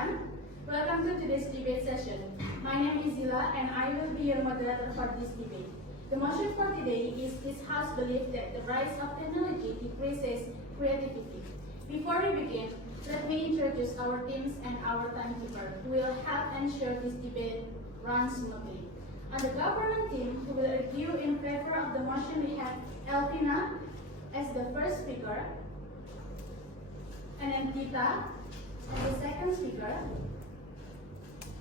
everyone. Welcome to today's debate session. My name is Zila and I will be your moderator for this debate. The motion for today is this House believes that the rise of technology decreases creativity. Before we begin, let me introduce our teams and our timekeeper who will help ensure this debate runs smoothly. On the government team, who will argue in favor of the motion, we have Elvina as the first speaker, and then Tita as the second speaker,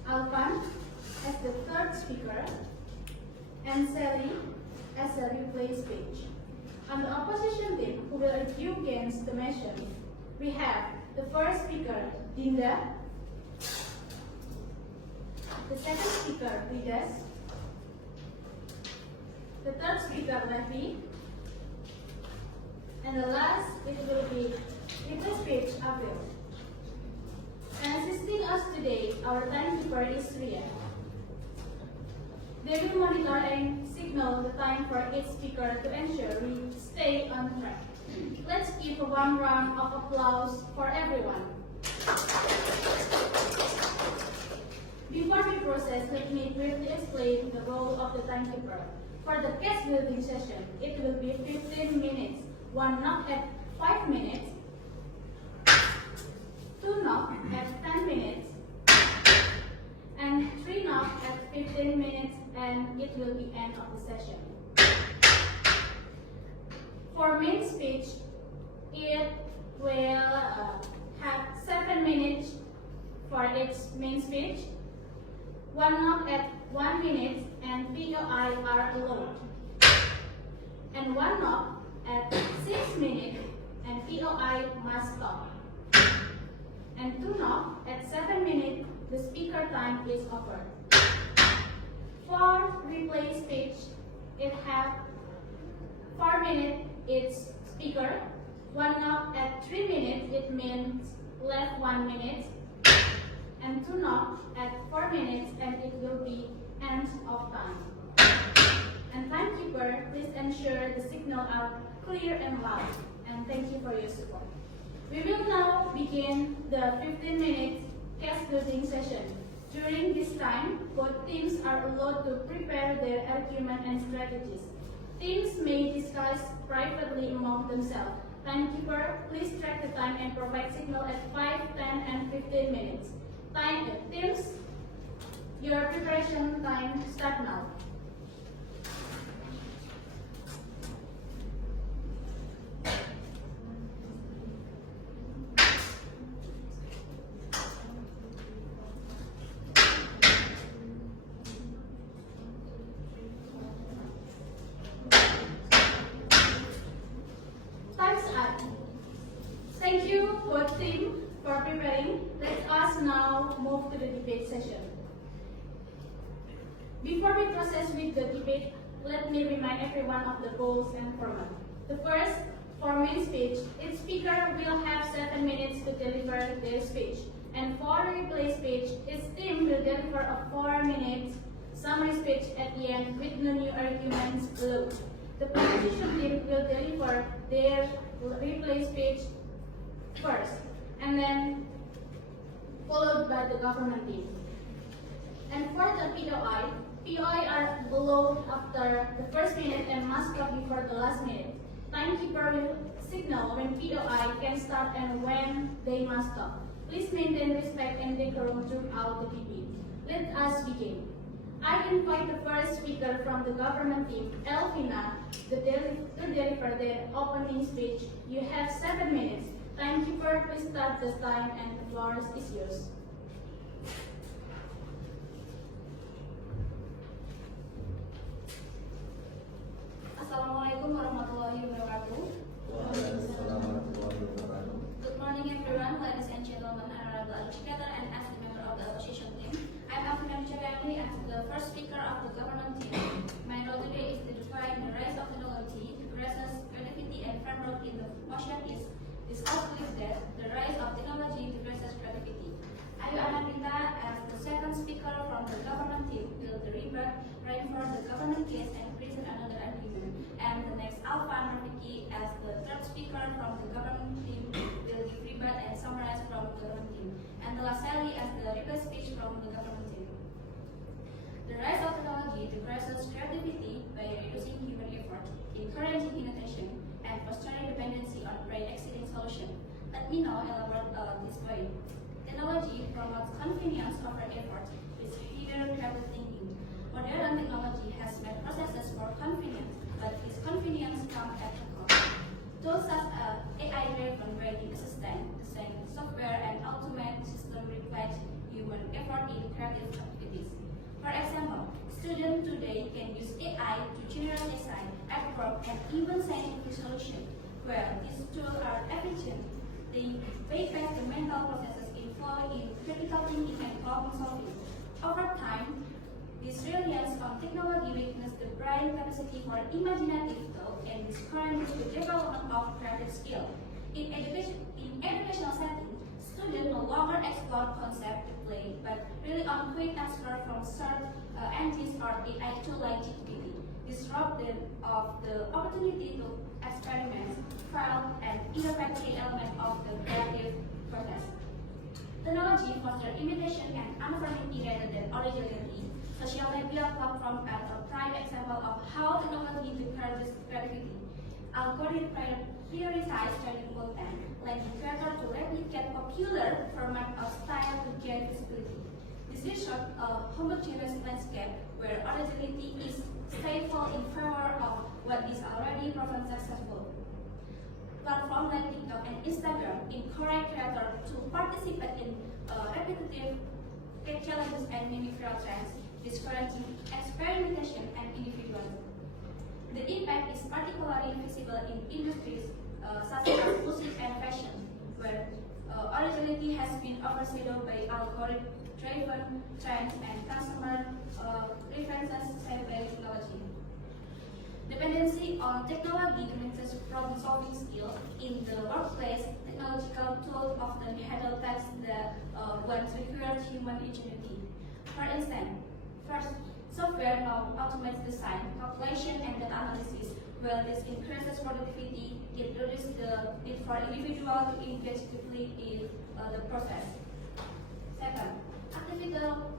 Alvan as the third speaker, and Sally as a replay speech. On the opposition team, who will argue against the motion, we have the first speaker, Dinda, the second speaker, Vidas, the third speaker, Levi, and the last, it will be replay speech, April. And assisting us today, our timekeeper is Ria. They will monitor and signal the time for each speaker to ensure we stay on track. Let's give one round of applause for everyone. Before we process, let me briefly explain the role of the timekeeper. For the case building session, it will be 15 minutes, one knock at 5 minutes, 2 knock at 10 minutes, and 3 knock at 15 minutes, and it will be end of the session. For main speech, it will have 7 minutes for its main speech, 1 knock at 1 minute, and POI are allowed, and 1 knock at 6 minutes, and POI must stop. And 2 knock at 7 minutes, the speaker time is over. For replay speech, it have 4 minutes each speaker, 1 knock at 3 minutes, it means left 1 minute, and 2 knock at 4 minutes, and it will be end of time. And timekeeper, please ensure the signal are clear and loud, and thank you for your support. We will now begin the 15-minute case building session. During this time, both teams are allowed to prepare their argument and strategies. Teams may discuss privately among themselves. Timekeeper, please track the time and provide signal at 5, 10, and 15 minutes. Teams, your preparation time start now. Thank you both team for preparing. Let us now move to the debate session. Before we process with the debate, let me remind everyone of the goals and format. The first, for main speech, each speaker will have 7 minutes to deliver their speech. And for replay speech, each team will deliver a 4-minute summary speech at the end with no new arguments below. The proposition team will deliver their replay speech first, and then followed by the government team. And for the POI are allowed after the first minute and must stop before the last minute. Timekeeper will signal when POI can start and when they must stop. Please maintain respect and decorum throughout the debate. Let us begin. I invite the first speaker from the government team, Elvina, to deliver their opening speech. You have 7 minutes. Timekeeper, please start the time and the floor is yours. Assalamualaikum warahmatullahi wabarakatuh. Good morning everyone, ladies and gentlemen, honorable educator and as the member of the opposition team. I'm African Chayani as the first speaker of the government team. My role today is to define the rise of technology, decreases creativity, and framework in the motion is discussed with that the rise of technology decreases creativity. Ayu Anandita as the second speaker from the government team will deliver reinforce the government case and present another argument. And the next Alvan Rafiki as the third speaker from the government team will give rebut and summarize from the government team. And the last Sally as from the government team. The rise of technology decreases creativity by reducing human effort, encouraging innovation, and fostering dependency on brain-exceeding solutions. Let me now elaborate this point. Technology promotes convenience over effort, with fewer creative thinking. Modern technology has made processes more convenient, but this convenience comes at a cost. Tools such as AI-driven writing assistant, design software, and automate systems replace human effort in creative activities. For example, students today can use AI to generate design, artwork, and even scientific solutions. Where these tools are efficient, they bypass the mental processes involved in critical thinking and problem solving. Over time, this reliance on technology weakens the brain capacity for imaginative thought and discourages the development of creative skill. In educational setting, students no longer explore concepts to play, but rely on quick answers from search engines or AI tools like GPT. This robs them of the opportunity to experiment, fail, and innovate the element of the creative process. Technology fosters imitation and uncertainty rather than originality. Social media platforms are a prime example of how technology encourages creativity. Algorithms prioritize trending content, letting creators to replicate popular format or style to gain visibility. This results a homogeneous landscape where originality is stifled in favor of what is already proven successful. Platforms like TikTok and Instagram encourage creators to participate in repetitive challenges and mimic viral trends, discouraging experimentation and individualism. The impact is particularly visible in industries such as music and fashion, where originality has been overshadowed by algorithm-driven trends and consumer preferences set by technology. Dependency on technology diminishes problem-solving skills. In the workplace, technological tools often handle tasks that once required human ingenuity. For instance, first, software now automates design, calculation, and data analysis. While this increases productivity, it reduces the need for individuals to engage deeply in the process. Second, artificial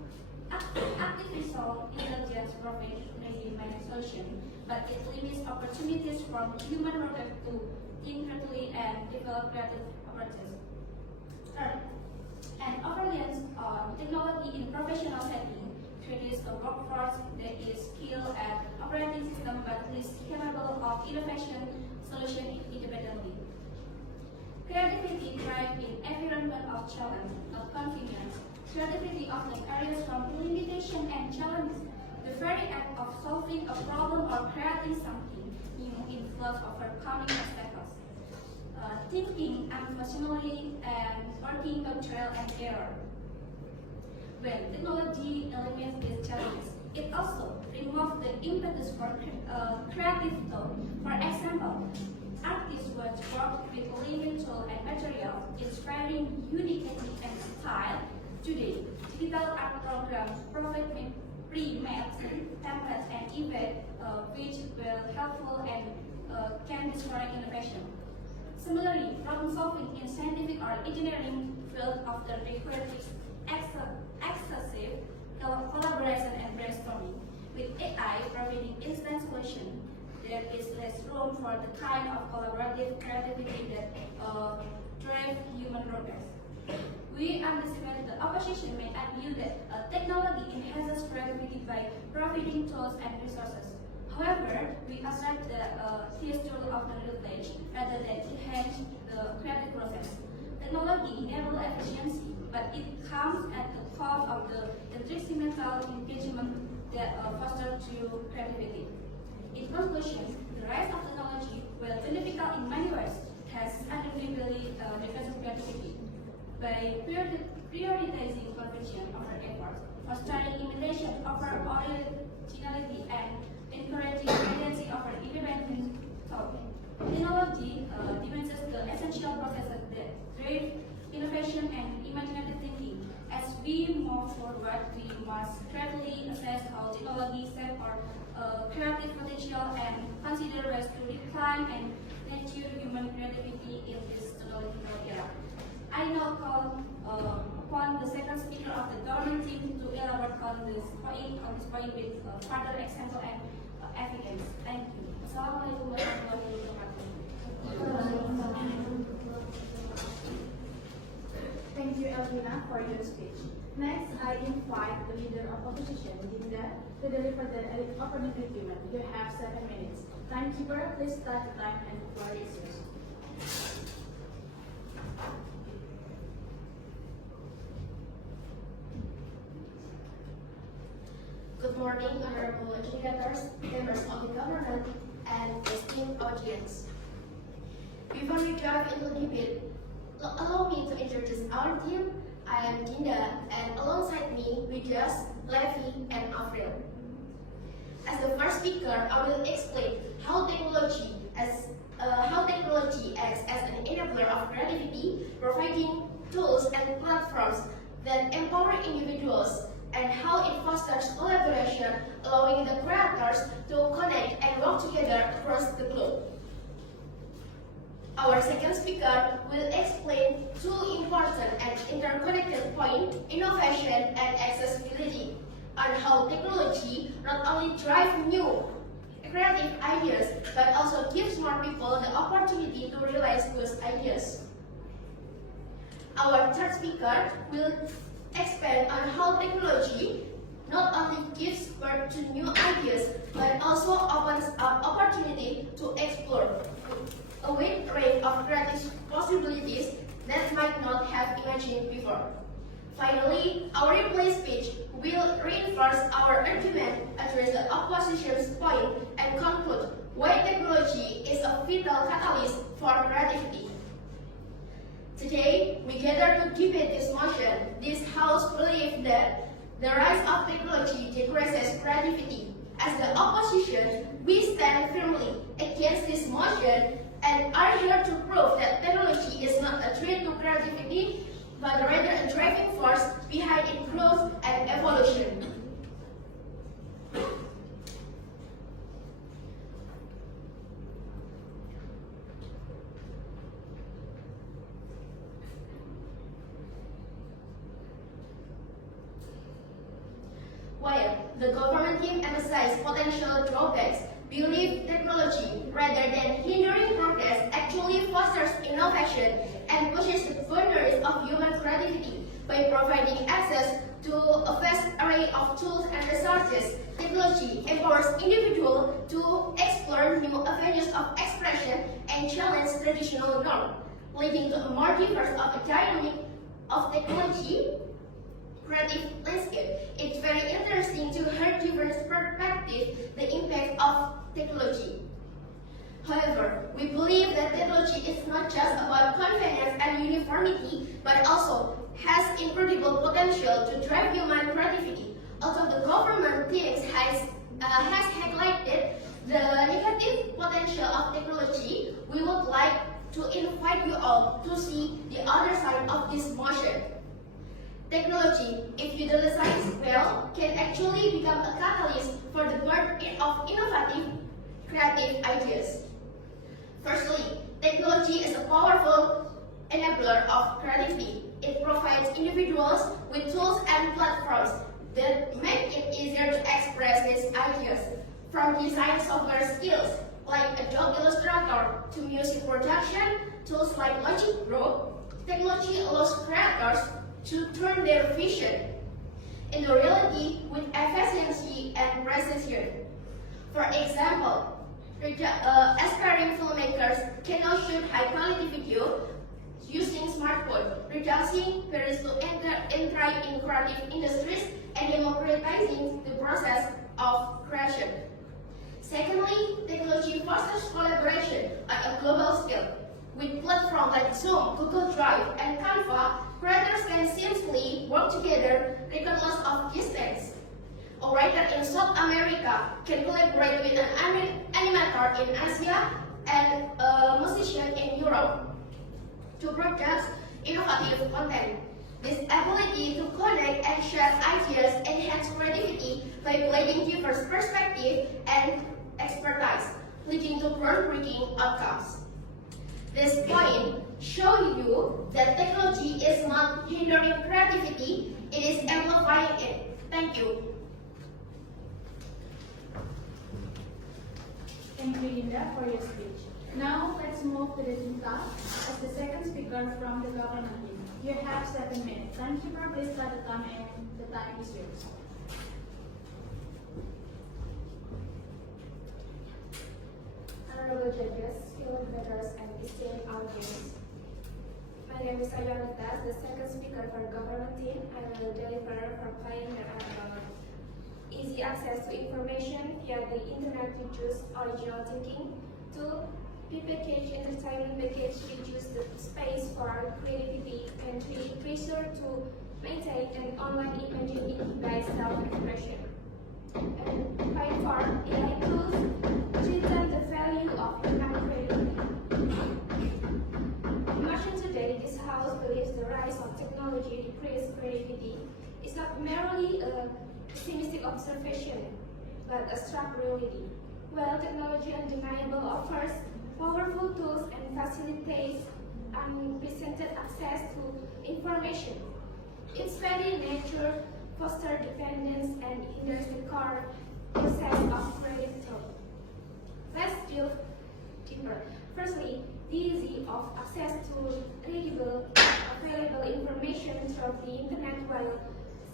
intelligence provides many solutions, but it limits opportunities from human workers to think critically and develop creative approaches. Third, an overreliance on technology in professional setting creates a workforce that is skilled at operating systems but is capable of innovation solutions independently. Creativity thrives in environment of challenge, not convenience. Creativity often arises from limitation and challenges. The very act of solving a problem or creating something new involves overcoming obstacles. Thinking unconventionally and working on trial and error. When technology eliminates these challenges, it also removes the impetus for creative thought. For example, artists once worked with limited tools and materials, inspiring unique technique and style. Today, digital art programs provide pre-made templates and events which will helpful and can destroy innovation. Similarly, problem solving in scientific or engineering fields often requires excessive collaboration and brainstorming. With AI providing instant solution, there is less room for the kind of collaborative creativity that drives human progress. We understand the opposition may argue that technology enhances creativity by providing tools and resources. However, we assert that these tools often replace rather than enhance the creative process. Technology enables efficiency, but it comes at the cost of the intrinsic mental engagement that fosters true creativity. In conclusion, the rise of technology, while beneficial in many ways, has undeniably decreased creativity. By prioritizing convention over effort, fostering imitation over originality, and encouraging tendency over independent thought, technology diminishes the essential processes that drive innovation and imaginative thinking. As we move forward, we must carefully assess how technology shapes our creative potential and consider ways to refine and nurture human creativity in this technological era. I now call upon the second speaker of the government team to elaborate on this point with further example and evidence. Thank you. Assalamualaikum warahmatullahi wabarakatuh. Thank you, Elvina, for your speech. Next, I invite the leader of opposition, Dinda, to deliver the opening argument. You have 7 minutes. Timekeeper, please start the time and the floor is yours. Good morning, honorable educators, members of the government, and esteemed audience. Before we dive into the debate, allow me to introduce our team. I am Dinda, and alongside me, we just Levi and Afril. As the first speaker, I will explain how technology acts as an enabler of creativity, providing tools and platforms that empower individuals, and how it fosters collaboration, allowing the creators to connect and work together across the globe. Our second speaker will explain two important and interconnected points, innovation and accessibility, on how technology not only drives new creative ideas, but also gives more people the opportunity to realize those ideas. Our third speaker will expand on how technology not only gives birth to new ideas, but also opens up opportunity to explore a wide range of creative possibilities that might not have imagined before. Finally, our replay speech will reinforce our argument, address the opposition's point, and conclude why technology is a vital catalyst for creativity. Today, we gather to debate this motion. This House believes that the rise of technology decreases creativity. As the opposition, we stand firmly against this motion and are here to prove that technology is not a threat to creativity, but rather a driving force behind its growth and evolution. While the government team emphasizes potential drawbacks, believe technology, rather than hindering progress, actually fosters innovation and pushes the boundaries of human creativity by providing access to a vast array of tools and resources. Technology empowers individuals to explore new avenues of expression and challenge traditional norms, leading to a more diverse of a dynamic of technology creative landscape. It's very interesting to hear different perspectives the impact of technology. However, we believe that technology is not just about convenience and uniformity, but also has incredible potential to drive human creativity. Although the government thinks has highlighted the negative potential of technology, we would like to invite you all to see the other side of this motion. Technology, if utilized well, can actually become a catalyst for the birth of innovative, creative ideas. Firstly, technology is a powerful enabler of creativity. It provides individuals with tools and platforms that make it easier to express these ideas. From design software skills like Adobe Illustrator to music production, tools like Logic Pro, technology allows creators to turn their vision into reality with efficiency and precision. For example, aspiring filmmakers can now shoot high-quality video using smartphone, reducing barriers to entry in creative industries and democratizing the process of creation. Secondly, technology fosters collaboration at a global scale. With platforms like Zoom, Google Drive, and Canva, creators can seamlessly work together regardless of distance. A writer in South America can collaborate with an animator in Asia and a musician in Europe to produce innovative content. This ability to connect and share ideas enhances creativity by blending diverse perspectives and expertise, leading to groundbreaking outcomes. This point show you that technology is not hindering creativity, it is amplifying it. Thank you. Thank you, Linda, for your speech. Now, let's move to the Dinka as the second speaker from the government team. You have 7 minutes. Thank you for please start the time and the time is yours. Honorable judges, fellow debaters, and esteemed audience. My name is Ayanitas, the second speaker for government team. I will deliver for pioneer easy access to information via the internet reduce original thinking. 2. P-package entertainment package reduce the space for creativity. And 3. Pressure to maintain an online imagery by self-expression. And 5. 4. AI tools threaten the value of human creativity. Imagine today, this house believes the rise of technology decreases creativity. It's not merely a pessimistic observation, but a stark reality. While technology undeniable offers powerful tools and facilitates unprecedented access to information, its very nature fosters dependence and hinders the core process of creative thought. Let's delve deeper. Firstly, the ease of access to readable, available information through the internet while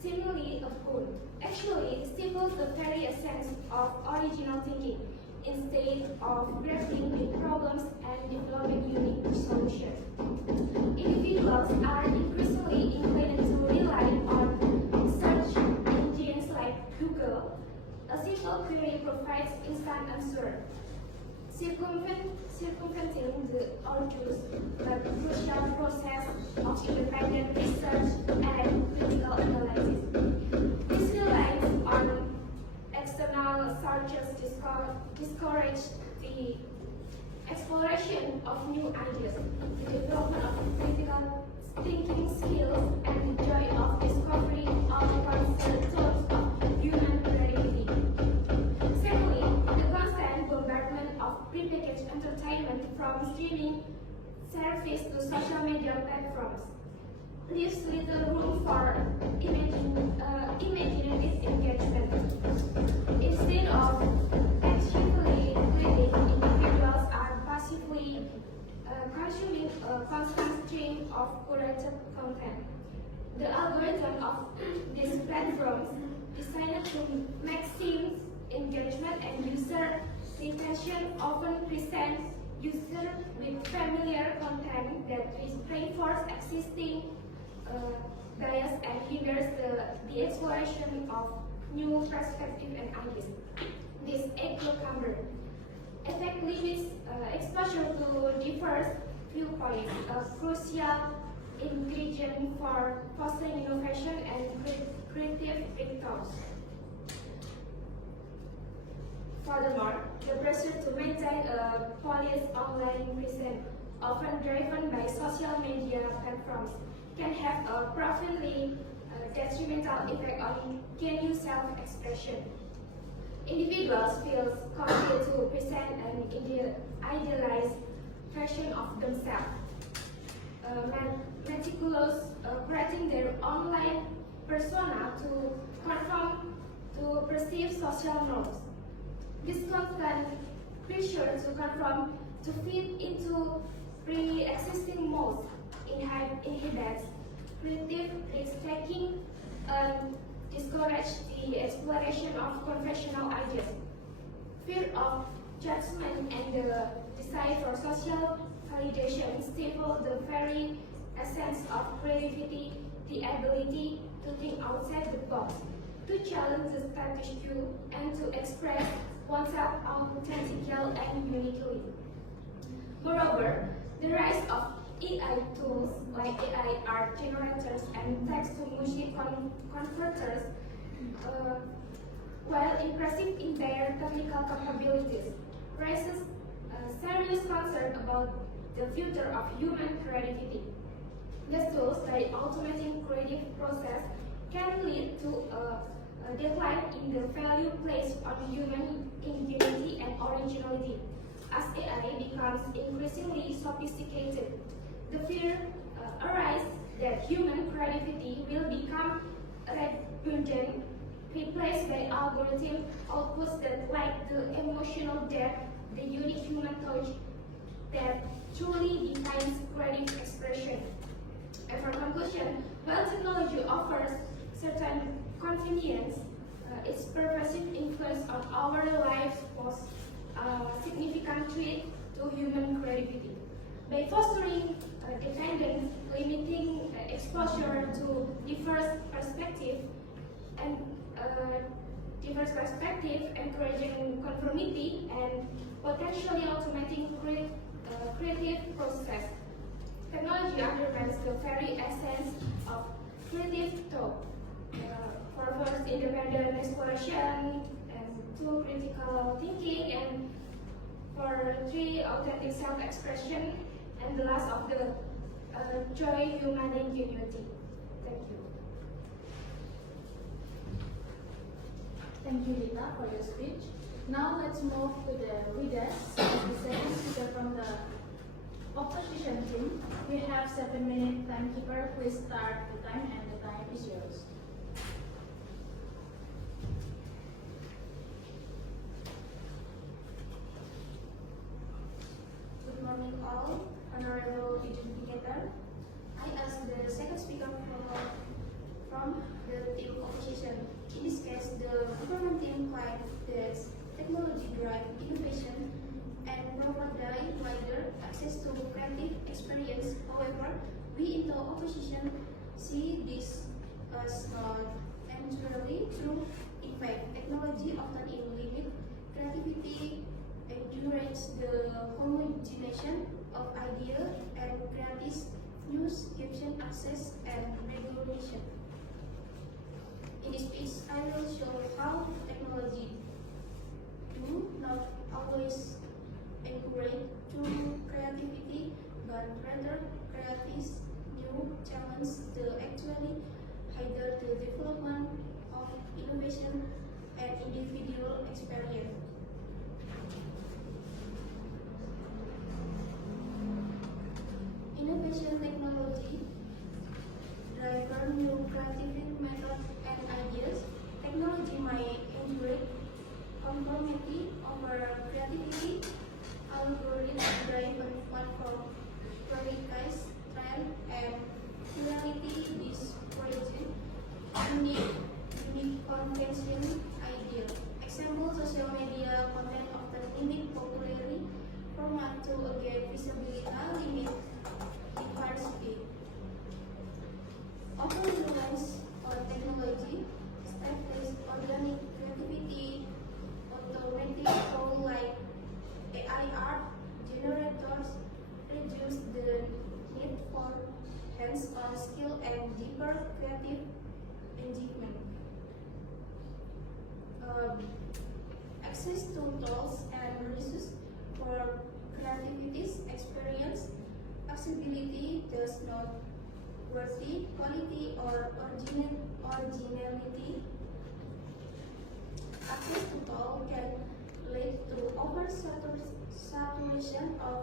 seemingly a boon, actually stifles the very essence of original thinking instead of grappling with problems and developing unique solutions. Individuals are increasingly inclined to rely on search engines like Google. A simple query provides instant answer, circumventing the arduous but crucial process of independent research and critical analysis. This reliance on external sources discourage the exploration of new ideas, the development of critical thinking skills, and the joy of discovery of concepts of human creativity. Secondly, the constant bombardment of prepackaged entertainment from streaming service to social media platforms leaves little room for imaginative engagement. Instead of actively reading, individuals are passively consuming a constant stream of curated content. The algorithm of these platforms designed to maximize engagement and user retention often presents users with familiar content that reinforces existing bias and hinders the exploration of new perspectives and ideas. This echo chamber effect limits exposure to diverse viewpoints, a crucial ingredient for fostering innovation and creative breakthroughs. Furthermore, the pressure to maintain a polished online presence, often driven by social media platforms, can have a profoundly detrimental effect on genuine self-expression. Individuals feel compelled to present an idealized version of themselves, meticulous creating their online persona to conform to perceived social norms. This constant pressure to conform to fit into pre-existing molds inhibits creative risk-taking and discourages the exploration of conventional ideas. Fear of judgment and the desire for social validation stifle the very essence of creativity, the ability to think outside the box, to challenge the status quo, and to express oneself authentically and uniquely. Moreover, the rise of AI tools like AI art generators and text-to-music converters, while impressive in their technical capabilities, raises serious concern about the future of human creativity. These tools, by automating creative process, can lead to a decline in the value placed on human ingenuity and originality. As AI becomes increasingly sophisticated, The fear arises that human creativity will become redundant, replaced by algorithm outputs that lack the emotional depth, the unique human touch that truly defines creative expression. And for conclusion, while technology offers certain convenience, its pervasive influence on our lives poses a significant threat to human creativity. By fostering dependence, limiting exposure to and encouraging conformity, and potentially automating creative process. Technology undermines the very essence of creative thought, for first independent exploration, and two critical thinking, and for three authentic self-expression, and the last of the joy, human ingenuity. Thank you. Thank you, Rita, for your speech. Now let's move to the leaders. The second speaker from the opposition team. We have 7-minute timekeeper. Please start the time, and the time is yours. Good morning all, Honorable Educator. I ask the second speaker from the team opposition. In this case, the government team claims that technology drives innovation and provide wider access to creative experience. However, we in the opposition see this as not entirely true. In fact, technology often limits creativity, encourages the homogenization of ideas, and creates new given access and regulation. In this speech, I will show how technology do not always encourage true creativity, but rather creates new challenges that actually hinder the development of innovation and individual experience. Innovation technology drive new creative methods and ideas. Technology might integrate conformity over creativity, algorithm-driven platform prioritize trend and reality. This project unique convention idea. Example: social media content often limit popularity format to again visibility limit device speed. Open influence on technology, established organic creativity, automatic tools like AI art generators, reduce the need for hands-on skill and deeper creative engagement. Access to tools and resources for creativity's experience. Accessibility does not worthy quality or originality. Access to all can lead to oversaturation of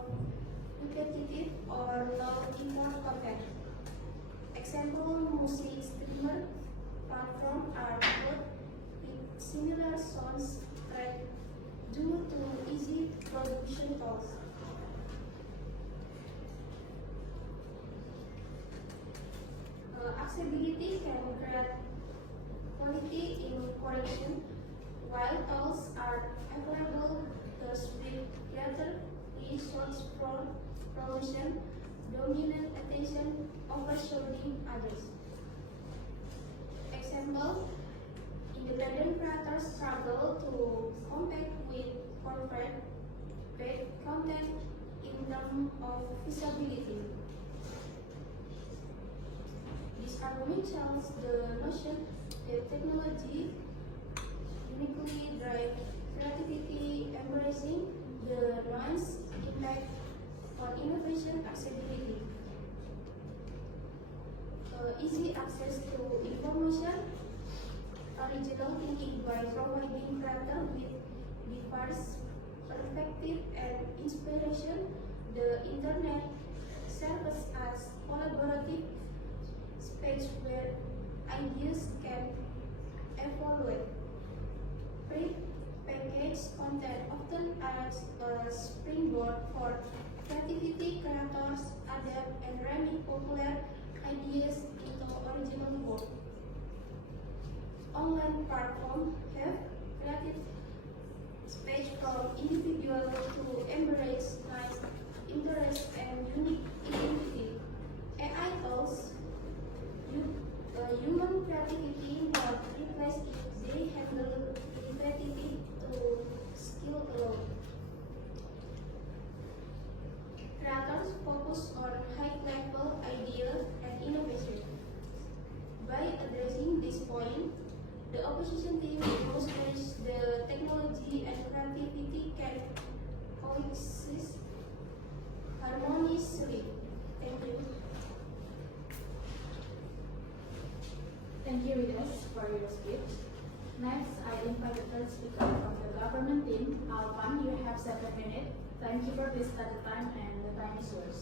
repetitive or low-impact content. Example: music streamer platform are good with similar sounds track due to easy production tools. Accessibility can create quality in correction, while tools are available to speed greater resource for promotion, dominant attention overshadowing others. Example: independent creators struggle to compete with corporate paid content in terms of visibility. This argument challenges the notion that technology uniquely drives creativity, embracing the nuanced impact on innovation. Accessibility, easy access to information, original thinking by providing creators with diverse perspective and inspiration. The internet serves as collaborative space where ideas can evaluate. Pre-packaged content often acts as a springboard for creativity. Creators adapt and remake popular ideas into original work. Online platforms have creative space for individuals to embrace niche interests and unique identity. AI tools human creativity not replace if they handle creativity to skill alone. Creators focus on high-level ideas and innovation. By addressing this point, the opposition team demonstrates the technology and creativity can coexist harmoniously. Thank you. Thank you, Ines, for your speech. Next, I invite the third speaker from the government team. Alvan, you have 7 minutes. Thank you for this at the time, and the time is yours.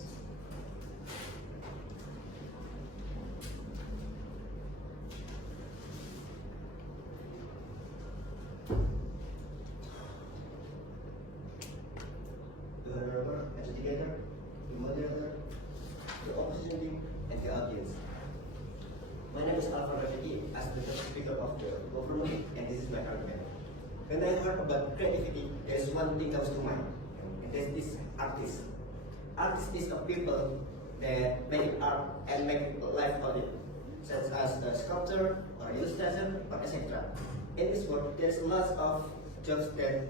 The Honorable Adjudicator, the Moderator, the Opposition team, and the audience. My name is Alvan Rafiki, as the first speaker of the government, and this is my argument. When I heard about creativity, there is one thing comes to mind, and that is artist. Artist is a people that make art and make life of it, such as a sculptor or illustration or etc. In this world, there is lots of jobs that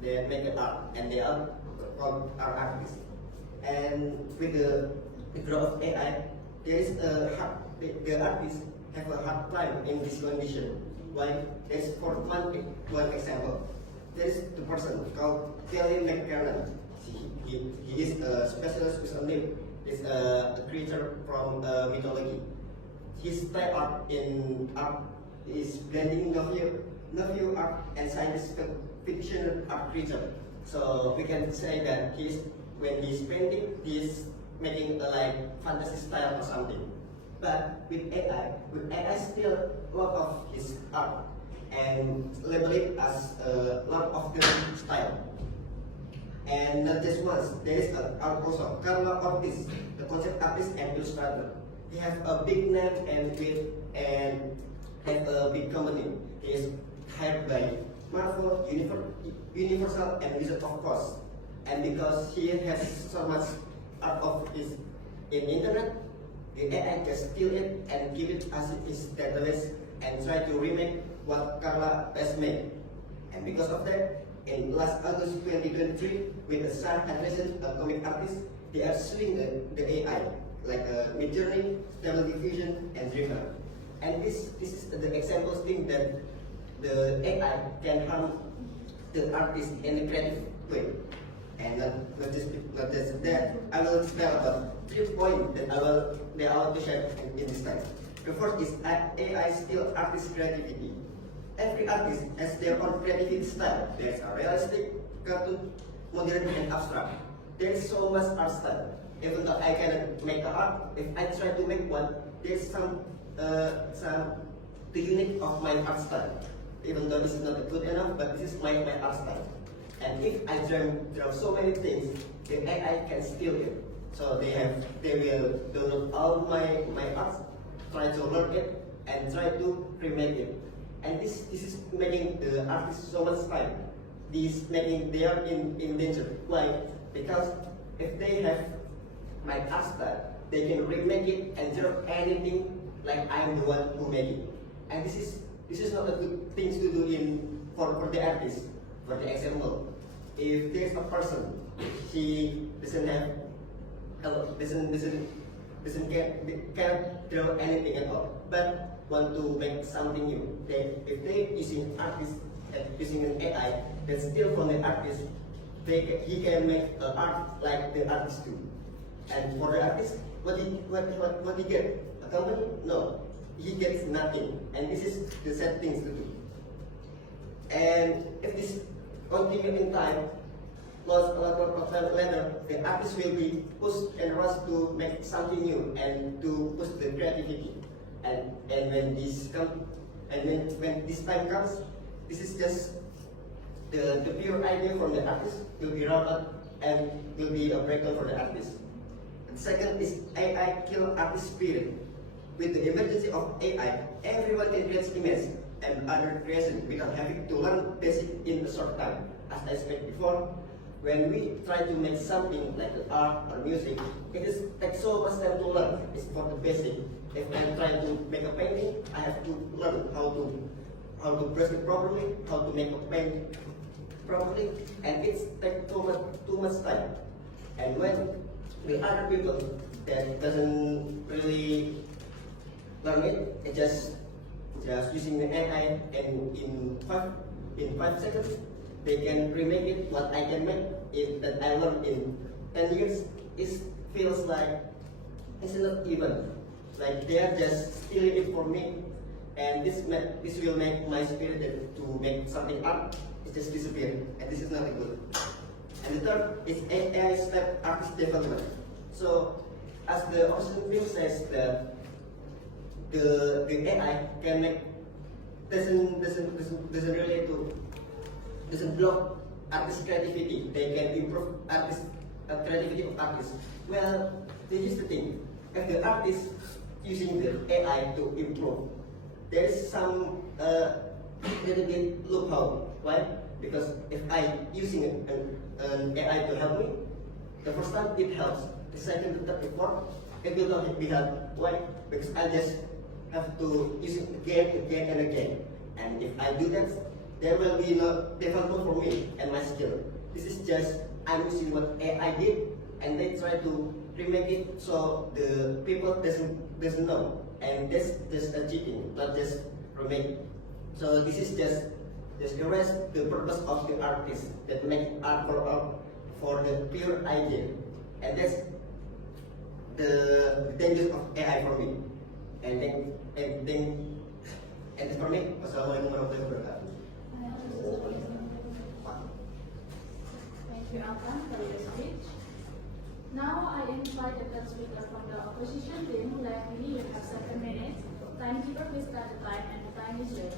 make it art, and they are called artists. And with the growth of AI, there is the artists have a hard time in this condition. Why? There's for one example. There is the person called Kelly McKernan. He is a specialist with a name. Is a creature from mythology. His style art in art is blending novel art and science fiction art creature. So we can say that when he's painting, he's making a like fantasy style or something. But with AI still a lot of his art and label it as a lot of the style. And not just once, there is also Carla Ortiz, the concept artist and illustrator. He has a big name and have a big company. He is hired by Marvel, Universal, and Wizard of course. And because he has so much art of his in internet, the AI can steal it and keep it as it is database and try to remake what Carla has made. And because of that, in last August 2023, with the Sun Animation, a comic artist, they are suing the AI, like Midjourney, Stable Diffusion, and Dreamer. And this is the example thing that the AI can harm the artist in a creative way. And not just that, I will tell about 3 points that I want to share in this time. The first is AI still artist creativity. Every artist has their own creativity style. There's a realistic, cartoon, modern, and abstract. There's so much art style. Even though I cannot make the art, if I try to make one, there's some the unique of my art style. Even though this is not good enough, but this is my art style. And if I draw so many things, the AI can steal it. So they will download all my art, try to learn it, and try to remake it. And this is making the artist so much time. They are in danger. Why? Because if they have my art style, they can remake it and draw anything like I'm the one who made it. And this is not a good thing to do for the artist. For the example, if there's a person, she cannot draw anything at all, but want to make something new. If they using an AI that's still from the artist, he can make art like the artist do. And for the artist, what he get? A company? No, he gets nothing. And this is the sad things to do. And if this continue in time, lost a lot of time later, the artist will be pushed and rushed to make something new and to push the creativity. And when this come, and when this time comes, this is just the pure idea from the artist will be routed and will be a breakdown for the artist. And second is AI kill artist spirit. With the emergency of AI, everyone can create image and other creation without having to learn basic in a short time. As I said before, when we try to make something like art or music, it takes so much time to learn. It's for the basic. If I try to make a painting, I have to learn how to brush it properly, how to make a paint properly, and it takes too much time. And when the other people that doesn't really learn it, it just using the AI, and in 5 seconds they can remake it. What I can make it that I learned in 10 years, it feels like it's not even. Like they are just stealing it from me, and this will make my spirit to make something art. It just disappear, and this is not good. And the third is AI step artist development. So, as the Ocean Film says, that the AI can make doesn't block artist creativity. They can improve creativity of artists. Well, this is the thing. If the artist using the AI to improve, there is some little bit loophole. Why? Because if I using an AI to help me, the first time it helps, the second, the third, the fourth, it will not be helped. Why? Because I just have to use it again and again. And if I do that, there will be no development for me and my skill. This is just I'm using what AI did, and they try to remake it so the people doesn't know, and that's just a cheating, not just remake. So this is just erase the purpose of the artist that make art for the pure idea, and that's the danger of AI for me. And for me, Wassalamualaikum warahmatullahi wabarakatuh. Thank you, Alkan, for your speech. Now I invite the third speaker from the opposition team. Lastly, you have 7 minutes. Timekeeper, please start the time, and the time is yours.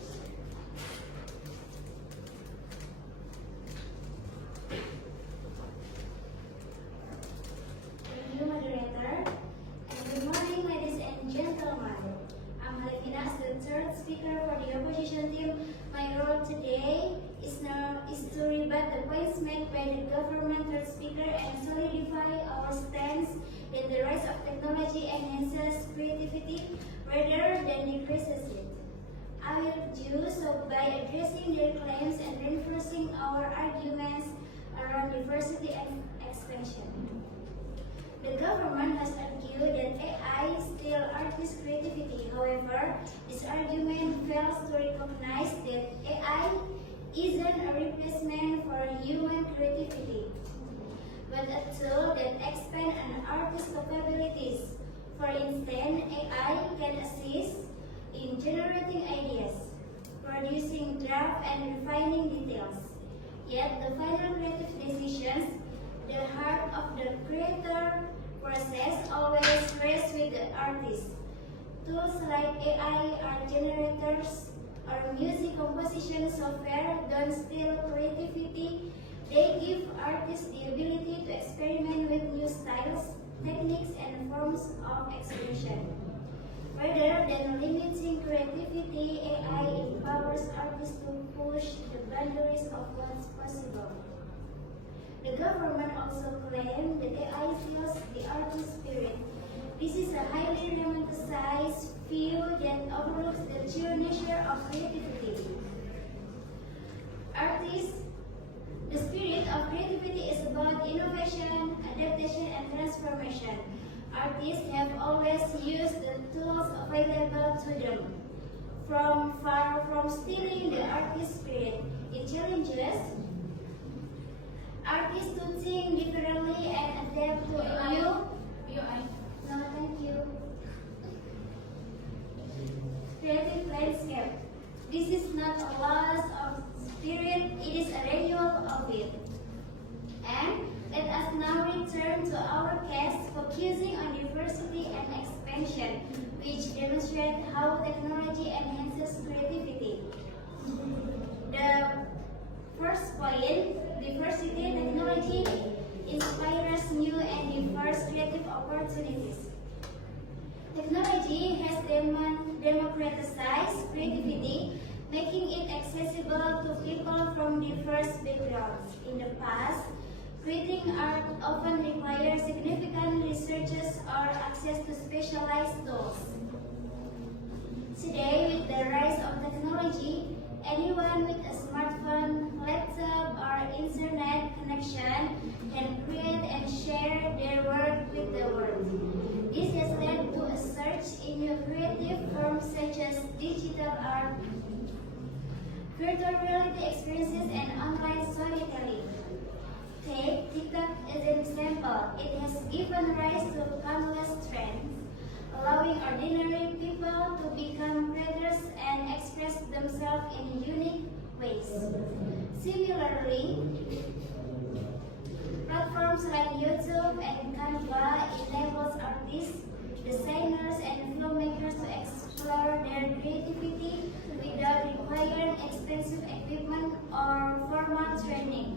Thank you, moderator. And good morning, ladies and gentlemen. I'm Halifina as the third speaker for the opposition team. My role today is to rebut the points made by the government third speaker and solidify our stance that the rise of technology enhances creativity rather than decreases it. I will do so by addressing their claims and reinforcing our arguments around diversity and expansion. The government has argued that AI steals artists' creativity. However, this argument fails to recognize that AI isn't a replacement for human creativity, but a tool that expands an artist's capabilities. For instance, AI can assist in generating ideas, producing drafts, and refining details. Yet the final creative decisions, the heart of the creator process, always rests with the artist. Tools like AI art generators or music composition software don't steal creativity. They give artists the ability to experiment with new styles, techniques, and forms of expression. Rather than limiting creativity, AI empowers artists to push the boundaries of what's possible. The government also claimed that AI steals the artist's spirit. This is a highly romanticized view that overlooks the true nature of creativity. The spirit of creativity is about innovation, adaptation, and transformation. Artists have always used the tools available to them. Far from stealing the artist's spirit, it challenges artists to think differently and adapt to a new. No, thank you. Creative landscape. This is not a loss of spirit, it is a renewal of it. And now return to our case focusing on diversity and expansion, which demonstrate how technology enhances creativity. The first point, diversity technology inspires new and diverse creative opportunities. Technology has democratized creativity, making it accessible to people from diverse backgrounds. In the past, creating art often required significant researches or access to specialized tools. Today, with the rise of technology, anyone with a smartphone, laptop, or internet connection can create and share their work with the world. This has led to a surge in new creative forms such as digital art, virtual reality experiences, and online storytelling. Take TikTok as an example. It has given rise to countless trends, allowing ordinary people to become creators and express themselves in unique ways. Similarly, platforms like YouTube and Canva enables artists, designers, and filmmakers to explore their creativity without requiring expensive equipment or formal training.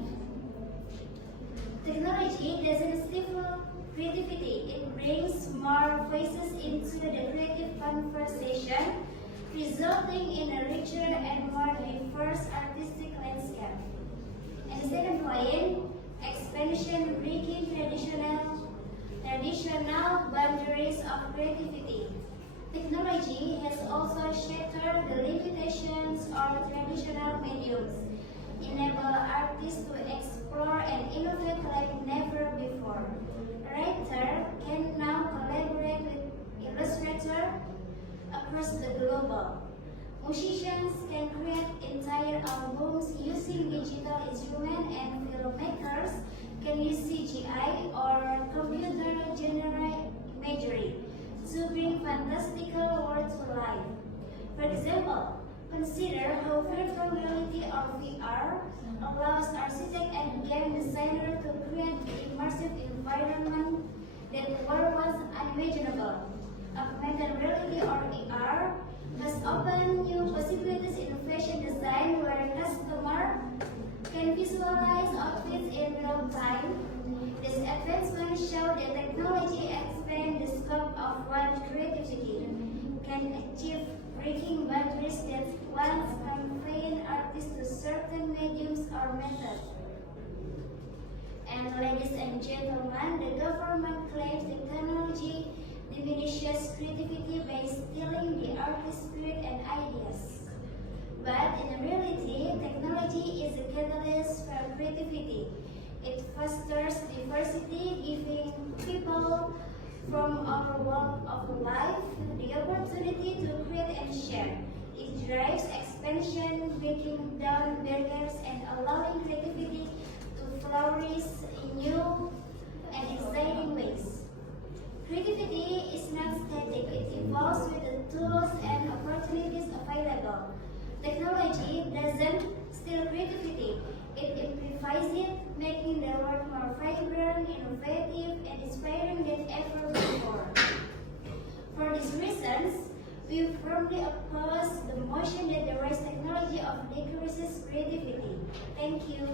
Technology doesn't stifle creativity, it brings more voices into the creative conversation, resulting in a richer and more diverse artistic landscape. And the second point, expansion breaking traditional boundaries of creativity. Technology has also shattered the limitations of traditional mediums, enable artists to explore and innovate like never before. A writer can now collaborate with illustrators across the globe. Musicians can create entire albums using digital instruments, and filmmakers can use CGI or computer-generated imagery to bring fantastical worlds to life. For example, consider how virtual reality or VR allows architects and game designers to create immersive environments that were once unimaginable. Augmented reality or AR has opened new possibilities in fashion design where customers can visualize outfits in real time. This advancement shows that technology expands the scope of what creativity can achieve, breaking boundaries that once confined artists to certain mediums or methods. And ladies and gentlemen, the government claims technology diminishes creativity by stealing the artist's spirit and ideas. But in reality, technology is a catalyst for creativity. It fosters diversity, giving people from our walk of life the opportunity to create and share. It drives expansion, breaking down barriers and allowing creativity to flourish in new and exciting ways. Creativity is not static, it evolves with the tools and opportunities available. Technology doesn't steal creativity, it amplifies it, making the world more vibrant, innovative, and inspiring than ever before. For these reasons, we firmly oppose the motion that the rise technology of decreases creativity. Thank you.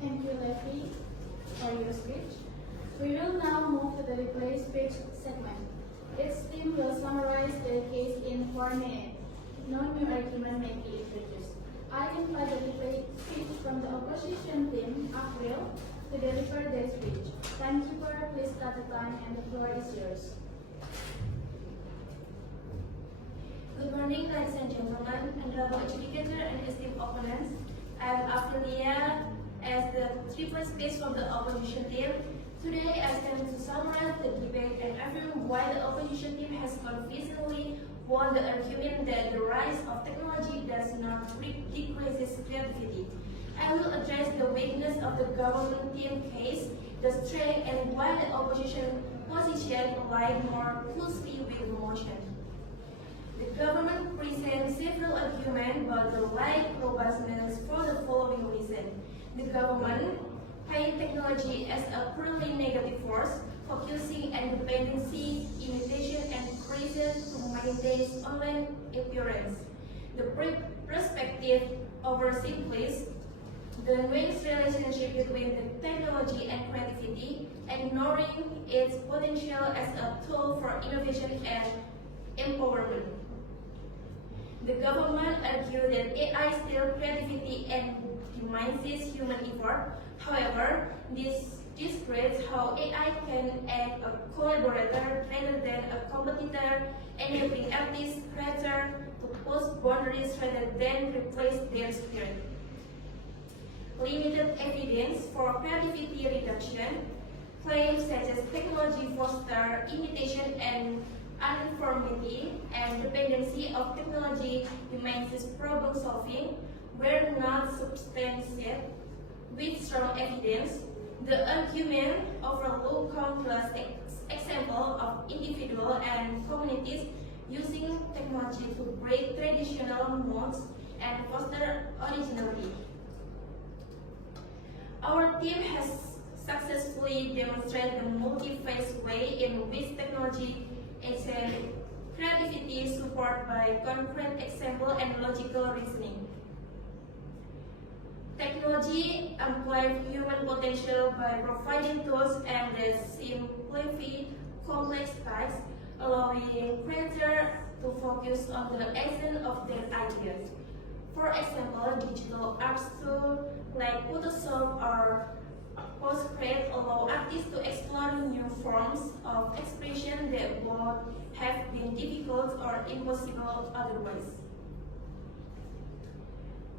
Thank you, Leffy, for your speech. We will now move to the replay speech segment. Its team will summarize the case in 4 minutes. No new argument may be introduced. I invite the replay speech from the opposition team, April, to deliver their speech. Timekeeper, please start the time and the floor is yours. Good morning, ladies and gentlemen, honorable adjudicator and esteemed opponents. I am Aprilia as the triple speech from the opposition team. Today, I stand to summarize the debate and affirm why the opposition team has convincingly won the argument that the rise of technology does not decrease creativity. I will address the weakness of the government team case, the strength, and why the opposition position align more closely with the motion. The government presents several arguments about the right robustness for the following reason. The government paint technology as a purely negative force, focusing on dependency, imitation, and pressure to maintain online appearance. The perspective oversimplifies the nuanced relationship between the technology and creativity, ignoring its potential as a tool for innovation and empowerment. The government argued that AI steals creativity and diminishes human effort. However, this discredits how AI can act a collaborator rather than a competitor, enabling artists, creators to push boundaries rather than replace their spirit. Limited evidence for creativity reduction. Claims such as technology foster imitation and uniformity and dependency of technology diminishes problem solving were not substantiated with strong evidence. The argument overlooked countless examples of individuals and communities using technology to break traditional modes and foster originality. Our team has successfully demonstrated the multi-phase way in which technology extends creativity supported by concrete example and logical reasoning. Technology amplifies human potential by providing tools and simplify complex tasks, allowing creators to focus on the essence of their ideas. For example, digital art tools like Photoshop or Postcreate allow artists to explore new forms of expression that would have been difficult or impossible otherwise.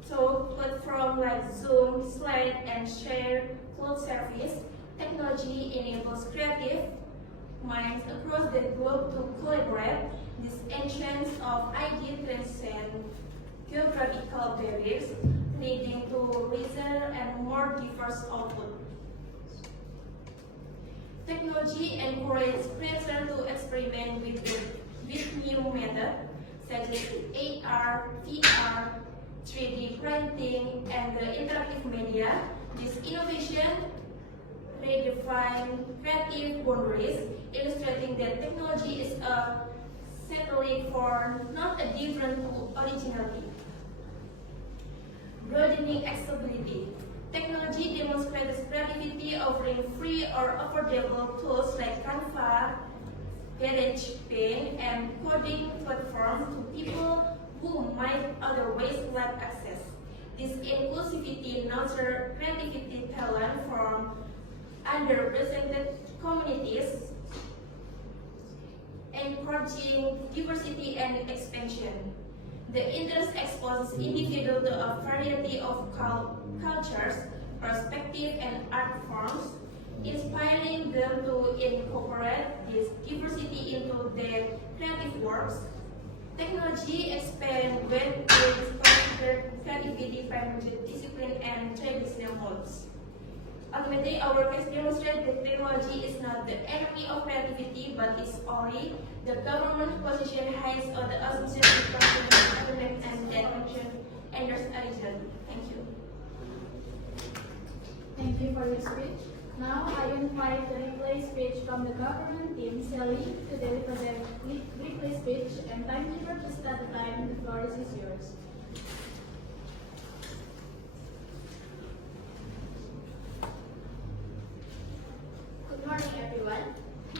So, platforms like Zoom, Slack, and Share Cloud Service, technology enables creative minds across the globe to collaborate. This engine of ideas transcend geographical barriers, leading to richer and more diverse output. Technology encourages creators to experiment with new methods such as AR, VR, 3D printing, and the interactive media. This innovation redefines creative boundaries, illustrating that technology is a satellite for not a different originality. Broadening accessibility. Technology demonstrates creativity, offering free or affordable tools like Canva, GarageBand, and coding platforms to people who might otherwise lack access. This inclusivity nurtures creativity talent from underrepresented communities, encouraging diversity and expansion. The interest exposes individuals to a variety of cultures, perspectives, and art forms, inspiring them to incorporate this diversity into their creative works. Technology expands when it is considered creativity from the discipline and traditional modes. Ultimately, our case demonstrates that technology is not the enemy of creativity, but is only the government's position highs on the assumption of government and that function enters originally. Thank you. Thank you for your speech. Now I invite the replay speech from the government team, Sally, to deliver the replay speech, and time limit to start the time. The floor is yours. Good morning, everyone.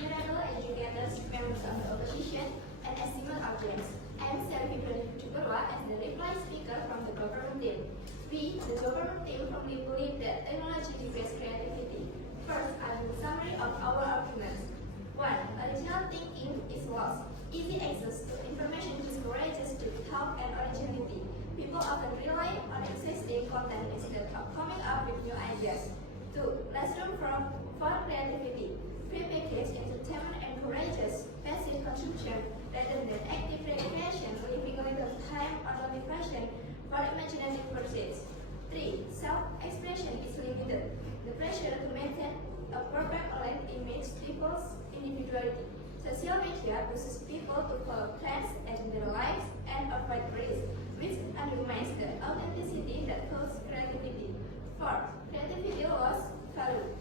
Honorable educators, members of the opposition, and esteemed audience. I am Sally Purwa as the reply speaker from the government team. We, the government team, firmly believe that technology degrades creativity. First, I will summary of our arguments. 1. Original thinking is lost. Easy access to information discourages to thought and originality. People often rely on existing content instead of coming up with new ideas. 2. Less room for creativity. Prepackaged entertainment encourages passive consumption rather than active recreation, leaving little time or motivation for imaginative pursuits. 3. Self-expression is limited. The pressure to maintain a perfect online image stifles individuality. Social media pushes people to follow trends in their lives and avoid risk, which undermines the authenticity that fuels creativity. 4. effort. Creativity was valued.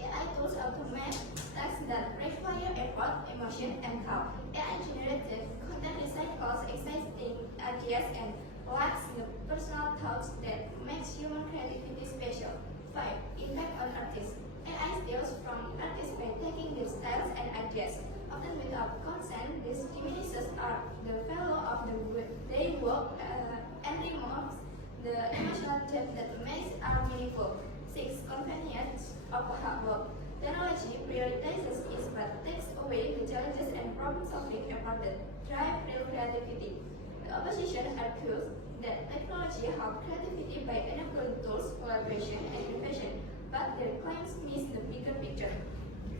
AI tools automate tasks that require effort, emotion, and thought. AI-generated content recycles existing ideas and lacks the personal thoughts that makes human creativity special. 5. Impact on artists. AI steals from artists by taking their styles and ideas. Often without consent, this diminishes art, the value of their work, and removes the emotional depth that makes art meaningful. 6. Convenience of hard work. Technology prioritizes ease but takes away the challenges and problem-solving effort that drive real creativity. The opposition argues that technology helps creativity by enabling tools, collaboration, and innovation, but their claims miss the bigger picture.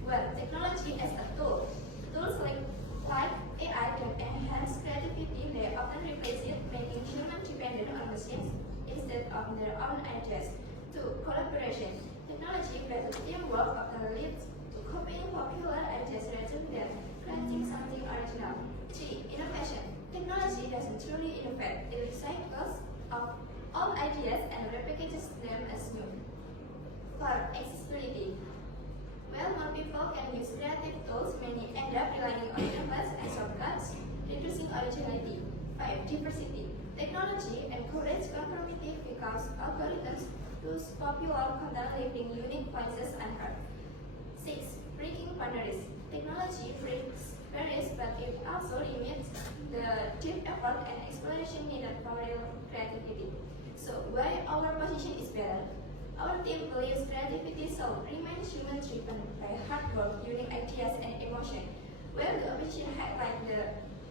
Well, technology as a tool. Tools like AI can enhance creativity, they often replace it, making humans dependent on machines instead of their own ideas. 2. Collaboration. Technology-based teamwork often leads to copying popular ideas rather than creating something original. 3. Innovation. Technology doesn't truly innovate, it recycles of all ideas and replicates them as new. 4. Accessibility. While more people can use creative tools, many end up relying on templates and shortcuts, reducing originality. 5. Diversity. Technology encourages conformity because algorithms choose popular content, leaving unique voices unheard. 6. Breaking boundaries. Technology breaks barriers, but it also limits the deep effort and exploration needed for real creativity. So, why our position is better? Our team believes creativity should remain human-driven by hard work, unique ideas, and emotion, where the opposition highlights the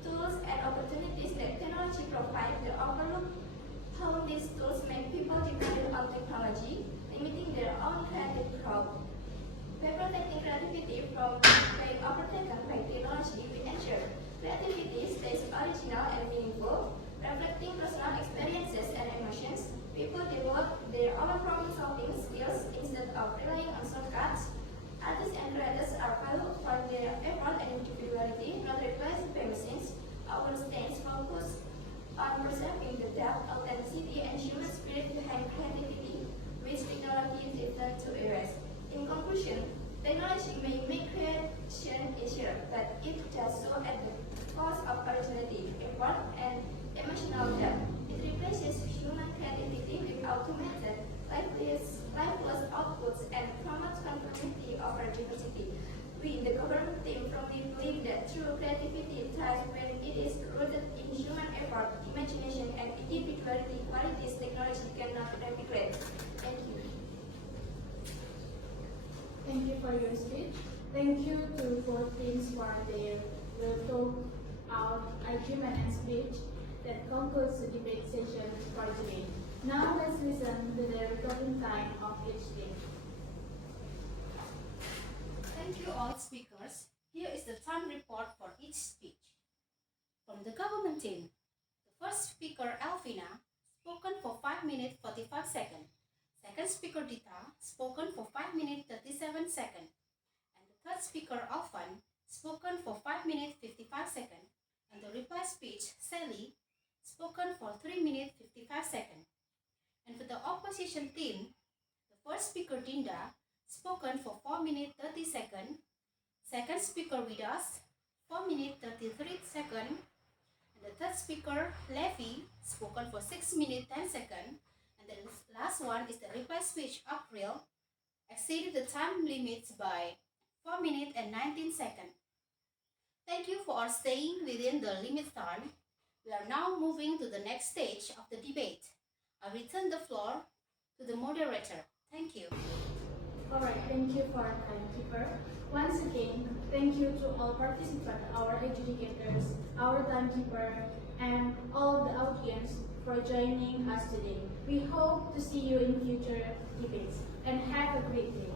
tools and opportunities that technology provides. The overlook how these tools make people dependent on technology, limiting their own creative growth. By protecting creativity from being overtaken by technology, we ensure creativity stays original and meaningful, reflecting personal experiences and emotions. People develop their own problem-solving skills instead of relying on shortcuts. Artists and creators are valued for their effort and individuality, not replaced by machines. Our stance focus on preserving the depth, authenticity, and human spirit behind creativity, which technology is intended to erase. In conclusion, technology may make creation easier, but it does so at the cost of originality, effort, and emotional depth. It replaces human creativity with automated, lifeless outputs and promotes conformity over diversity. We, the government team, firmly believe that true creativity thrives when it is rooted in human effort, imagination, and individuality, qualities technology cannot replicate. Thank you. Thank you for your speech. Thank you to both teams for their talk out argument and speech. That concludes the debate session for today. Now let's listen to the recording time of each team. Thank you all speakers. Here is the time report for each speech. From the government team, the first speaker Elvina, spoken for 5 minutes 45 seconds. Second speaker Dita, spoken for 5 minutes 37 seconds. And the third speaker Alvan, spoken for 5 minutes 55 seconds. And the reply speech Sally, spoken for 3 minutes 55 seconds. And for the opposition team, the first speaker Dinda, spoken for 4 minutes 30 seconds. Second speaker Vidas, 4 minutes 33 seconds. And the third speaker Levi, spoken for 6 minutes 10 seconds. And the last one is the reply speech April, exceeded the time limits by 4 minutes and 19 seconds. Thank you for staying within the limit time. We are now moving to the next stage of the debate. I return the floor to the moderator. Thank you. Alright, thank you for our timekeeper. Once again, thank you to all participants, our adjudicators, our timekeeper, and all the audience for joining us today. We hope to see you in future debates, and have a great day.